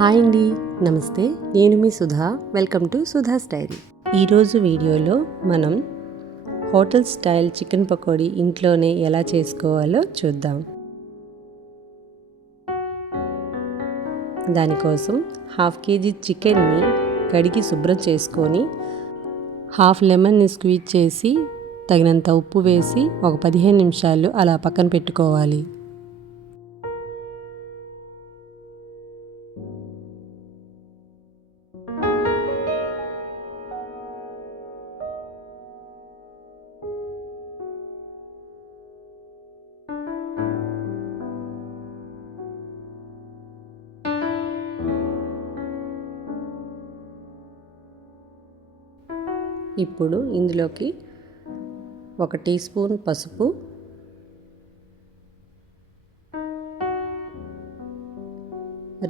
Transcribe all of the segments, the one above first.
Hi అండి, నమస్తే. నేను మీ Sudha. Welcome to Sudha's diary. ఈరోజు వీడియోలో మనం హోటల్ స్టైల్ చికెన్ పకోడీ ఇంట్లోనే ఎలా చేసుకోవాలో చూద్దాం. దానికోసం 1/2 కేజీ చికెన్ని కడిగి శుభ్రం చేసుకొని 1/2 లెమన్ని స్క్వీజ్ చేసి తగినంత ఉప్పు వేసి ఒక 15 నిమిషాలు అలా పక్కన పెట్టుకోవాలి. ఇప్పుడు ఇందులోకి 1 టీ స్పూన్ పసుపు,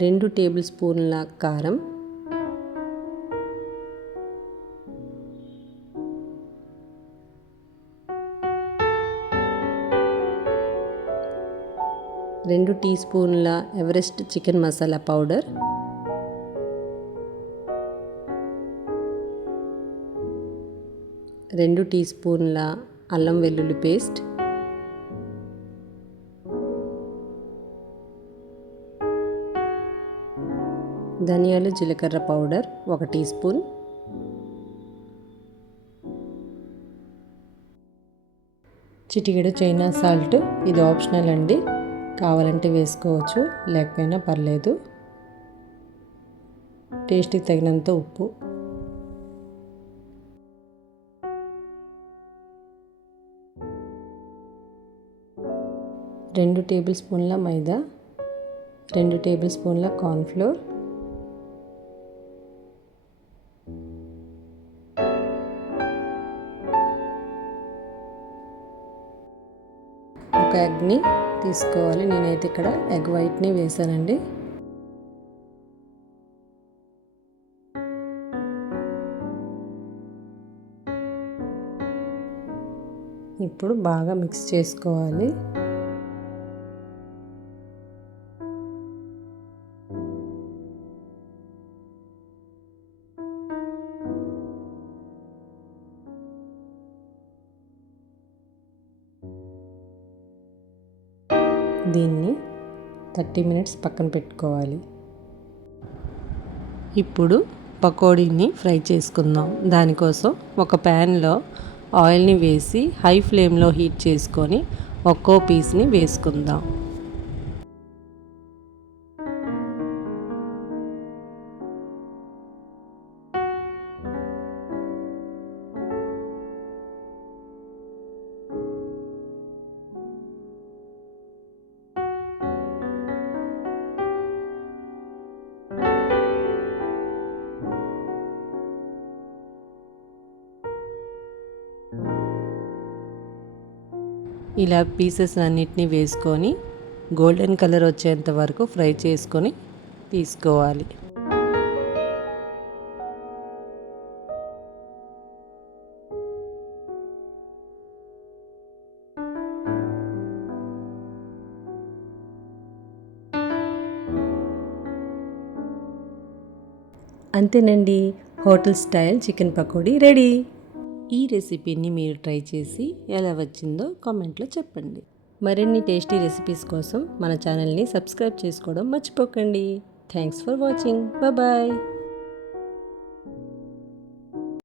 2 టేబుల్ స్పూన్ల కారం, 2 టీ స్పూన్ల Everest chicken masala powder, 2 tea స్పూన్ల అల్లం వెల్లుల్లి పేస్ట్, ధనియాలు జీలకర్ర పౌడర్ 1 టీ స్పూన్, చిటికెడు చైనా సాల్ట్. ఇది ఆప్షనల్ అండి, కావాలంటే వేసుకోవచ్చు, లేకపోయినా పర్లేదు. టేస్ట్కి తగినంత ఉప్పు. రెండు టేబుల్ స్పూన్ల మైదా, 2 టేబుల్ స్పూన్ల కార్న్ఫ్లోర్, ఒక ఎగ్ని తీసుకోవాలి. నేనైతే ఇక్కడ ఎగ్ వైట్ని వేసానండి. ఇప్పుడు బాగా మిక్స్ చేసుకోవాలి. దీన్ని 30 మినిట్స్ పక్కన పెట్టుకోవాలి. ఇప్పుడు పకోడీని ఫ్రై చేసుకుందాం. దానికోసం ఒక ప్యాన్లో ఆయిల్ని వేసి హై ఫ్లేమ్లో హీట్ చేసుకొని ఒక్కో పీస్ని వేసుకుందాం. ఇలా పీసెస్ అన్నిటినీ వేసుకొని గోల్డెన్ కలర్ వచ్చేంత వరకు ఫ్రై చేసుకొని తీసుకోవాలి. అంతేనండి, hotel style chicken pakodi ready. ఈ రెసిపీని మీరు ట్రై చేసి ఎలా వచ్చిందో కామెంట్లో చెప్పండి. మరిన్ని టేస్టీ రెసిపీస్ కోసం మన ఛానల్ని సబ్స్క్రైబ్ చేసుకోవడం మర్చిపోకండి. Thanks for watching. బాయ్.